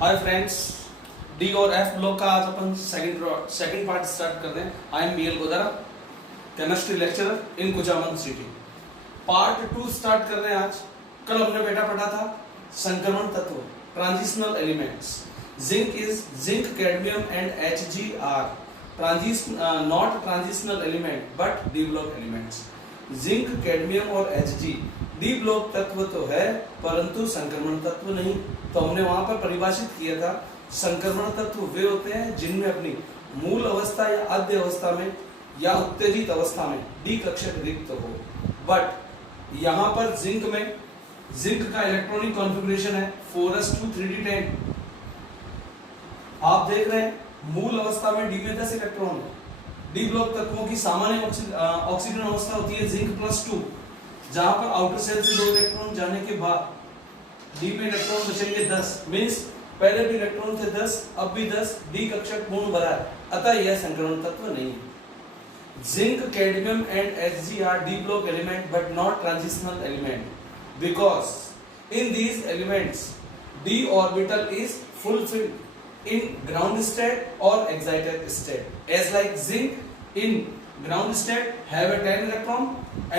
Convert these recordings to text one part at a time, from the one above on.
हाय friends, D और F block का आज अपन सेकंड पार्ट स्टार्ट कर रहे हैं। I am BL Godara, chemistry lecturer in Kuchaman city. Part 2 start कर रहे हैं आज। कल हमने बेटा पढ़ा था संक्रमण तत्व, transitional elements. Zinc cadmium and Hg are not transitional element but D block elements. Zinc cadmium और Hg डी ब्लॉक तत्व तो है परंतु संक्रमण तत्व नहीं। तो हमने वहां पर परिभाषित किया था संक्रमण तत्व वे होते हैं जिनमें अपनी मूल अवस्था या आद्य अवस्था में या उत्तेजित अवस्था में डी कक्षक रिक्त हो। बट यहाँ पर जिंक का इलेक्ट्रॉनिक कॉन्फ़िगरेशन है 4s2 3d10। आप देख रहे हैं मूल अवस्था में डी में 10 इलेक्ट्रॉन है। डी ब्लॉक तत्वों की सामान्य ऑक्सीजन अवस्था होती है जिंक +2, जहां पर आउटर सेल से 2 इलेक्ट्रॉन जाने के बाद डी में इलेक्ट्रॉन बचेंगे 10। मींस पहले भी इलेक्ट्रॉन थे 10, अब भी 10, डी कक्षक पूर्ण भरा है, अतः यह संक्रमण तत्व नहीं है। Zinc cadmium and Hg R D block element but not transitional element because in these elements d orbital is fulfilled in ground state or excited state, as like zinc in ground state have a 10 electron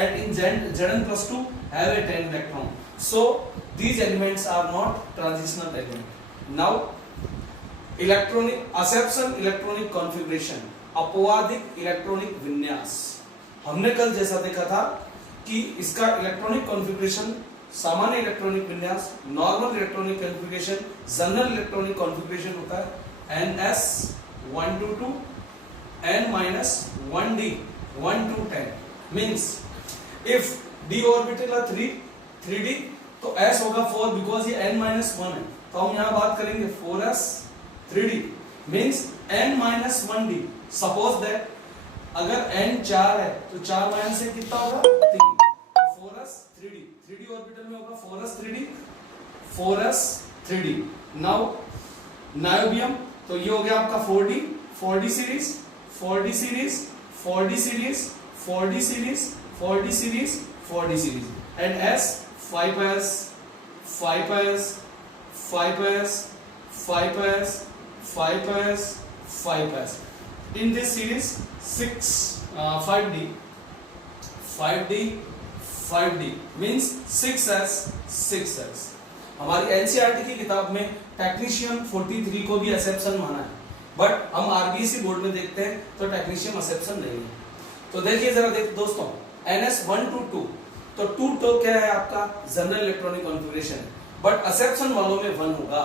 and in Zn+2 have a 10 electron. So these elements are not transitional element. Now electronic assumption, electronic configuration, अपवादिक electronic विन्यास। हमने कल जैसा देखा था कि इसका electronic configuration सामान्य इलेक्ट्रॉनिक विन्यास, normal electronic configuration, general electronic configuration होता है ns 1 to 2 n-1d 1 to 10। Means if d orbital है 3d तो s होगा 4 बिकॉज ये n-1 है। तो हम यहाँ बात करेंगे 4s 3d means n-1d। Suppose that अगर n 4 है तो 4 माइनस से कितना होगा 3। 4s 3d 3d ऑर्बिटल में होगा 4s 3d। नाउ नायोबियम तो ये हो गया आपका 4d series 4d series 4d series 4d series 4d series 4d series and s 5s 5s 5s 5s 5s 5s in this series 5d 5d means 6s 6s। हमारी NCERT की किताब में technetium 43 को भी एक्सेप्शन माना है, but हम RBSE board में देखते हैं तो टेक्नीशियम एक्सेप्शन नहीं है। तो देखिए जरा दोस्तों ns 1 to 2 तो 2 तो क्या है आपका general electronic configuration, but exception वालों में 1 होगा।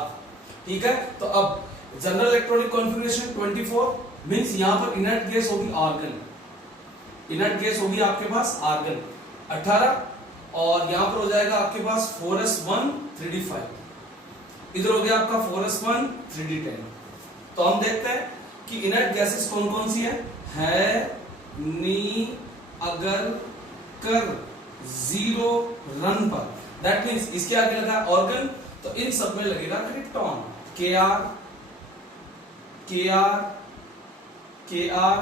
ठीक है, तो अब जनरल इलेक्ट्रॉनिक कॉन्फ़िगरेशन 24 मींस यहां पर इनर्ट गैस होगी आर्गन, इनर्ट गैस होगी आपके पास आर्गन 18 और यहां पर हो जाएगा आपके पास 4s1 3d5, इधर हो गया आपका 4s1 3d10। तो हम देखते हैं कि इनर्ट गैसेस कौन कौन सी है नी अगर कर 0 रन पर, दैट मींस इसके आगे लगा ऑर्गन तो इन सब में लगेगा krypton Kr Kr Kr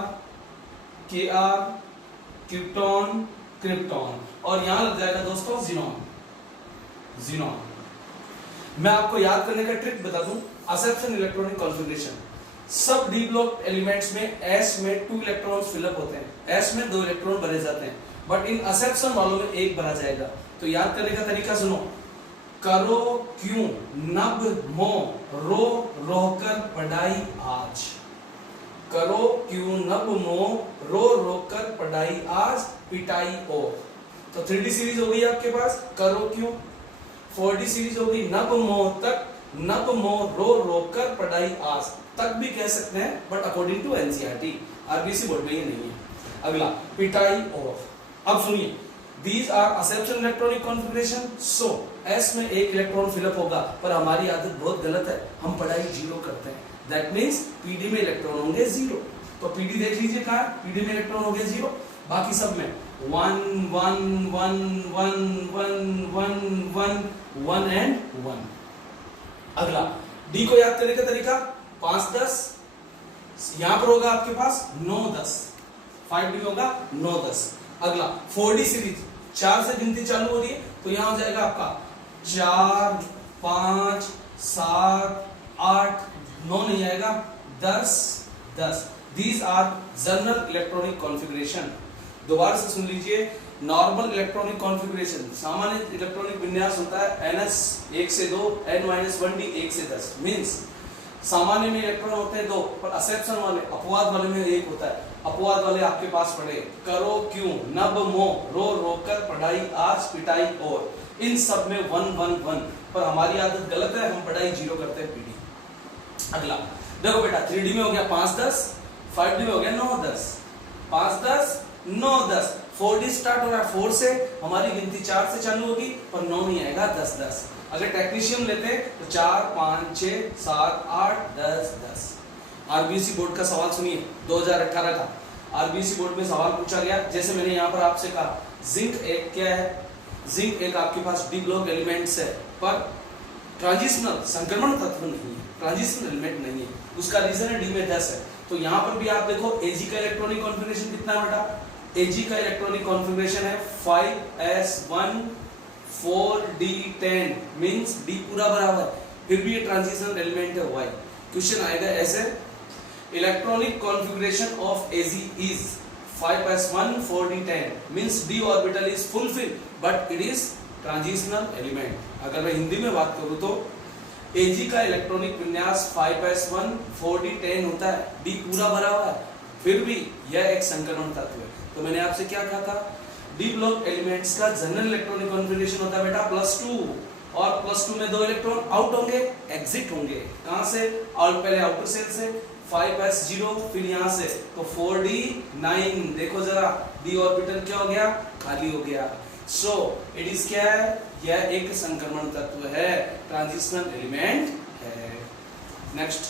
Kr krypton krypton और यहां लग जाएगा दोस्तों ज़ीनॉन। मैं आपको याद करने का ट्रिक बता दूं, एक्सेप्शन इलेक्ट्रॉनिक कॉन्फ़िगरेशन सब डी ब्लॉक एलिमेंट्स में s में 2 इलेक्ट्रॉन्स फिलअप होते हैं, s में 2 इलेक्ट्रॉन भरे जाते हैं, बट इन एक्सेप्शन वालों में 1 भरा जाएगा। तो याद करने का तरीका सुनो, करो क्यों नब मो रो रोकर पढ़ाई आज, करो क्यों नब मो रो रोकर पढ़ाई आज पिटाई ओ। तो 3d सीरीज हो गई आपके पास करो क्यों, 4d सीरीज हो गई नब मो तक, नब मो रो रोकर पढ़ाई आज तक भी कह सकते हैं, but according to NCERT RBC board में ये नहीं है। अगला पिटाई ओ। अब सुनिए These are exception electronic configuration. So s में 1 इलेक्ट्रॉन फिलअप होगा, पर हमारी आदत बहुत गलत है, हम पढ़ाई 0 करते हैं। दैट मींस pd में इलेक्ट्रॉन होंगे 0। तो pd देख लीजिए कहां pd में इलेक्ट्रॉन हो गए 0, बाकी सब में 1 1 1 1 1 1 1 1 एंड 1। अगला d को याद करने का तरीका 5 10, यहां पर होगा आपके पास 9 10, 5d होगा 9 10। अगला 4d सीरीज 4 से गिनती चालू हो रही है तो यहां हो जाएगा आपका 4 5 7 8, 9 नहीं आएगा, 10, 10। These are general electronic configuration। दोबारा से सुन लीजिए, नॉर्मल इलेक्ट्रॉनिक कॉन्फ़िगरेशन, सामान्य इलेक्ट्रॉनिक विन्यास होता है ns 1 से 2, n-1d 1 से 10। मींस सामान्य में इलेक्ट्रॉन होते हैं 2, पर एक्सेप्शन वाले अपवाद वाले में 1 होता है। अपवाद वाले आपके पास पढ़े, करो क्यों, नब मोह, रो रोकर, पढ़ाई आज, पिटाई और, इन सब में 1 1 1। पर हमारी आदत गलत है, हम पढ़ाई 0 करते हैं, पीडी। अगला देखो बेटा, 3D में हो गया 5 10, 5D में हो गया 9 10, 5 10 9 10। 4D स्टार्ट हो रहा है 4 से, हमारी गिनती 4 से चालू होगी, पर 9 नहीं आएगा, 10 10। अगर टेक्नीशियन लेते तो 4 5 6 7 8 10 10। आरबीसी बोर्ड का सवाल सुनिए, 2018 का आरबीसी बोर्ड में सवाल पूछा गया, जैसे मैंने यहाँ पर आपसे कहा, जिंक एक क्या है, जिंक एक आपके पास डी ब्लॉक एलिमेंट्स है, पर ट्रांजिशनल संक्रमण तत्व नहीं है, ट्रांजिशनल एलिमेंट नहीं है। उसका रीजन है डी में 10 है। तो यहाँ पर भी आप देखो, एजी का इलेक्ट्रॉनिक कॉन्फ़िगरेशन कितना है बेटा, एजी का इलेक्ट्रॉनिक कॉन्फ़िगरेशन है 5s1 4d10, मींस डी पूरा बराबर, फिर भी ये ट्रांजिशनल एलिमेंट है y। क्वेश्चन आएगा ऐसे, electronic configuration of AG is 5s1 4d10, means d orbital is fulfil but it is transitional element. अगर मैं हिंदी में बात करूं तो एजी का इलेक्ट्रॉनिक विन्यास 5s1 4d10 होता है, डी पूरा भरा हुआ है, फिर भी यह एक संक्रमण तत्व है। तो मैंने आपसे क्या कहा था, डी ब्लॉक एलिमेंट्स का जनरल इलेक्ट्रॉनिक कॉन्फ़िगरेशन होता है बेटा +2, और +2 में 2 इलेक्ट्रॉन आउट होंगे, एग्जिट होंगे, कहां से, और पहले आउटर सेल से 5s0, फिर यहां से, तो 4d9। देखो जरा, डी ऑर्बिटल क्या हो गया, खाली हो गया। सो इट इज क्या है, यह एक संक्रमण तत्व है, ट्रांजिशनल एलिमेंट है। नेक्स्ट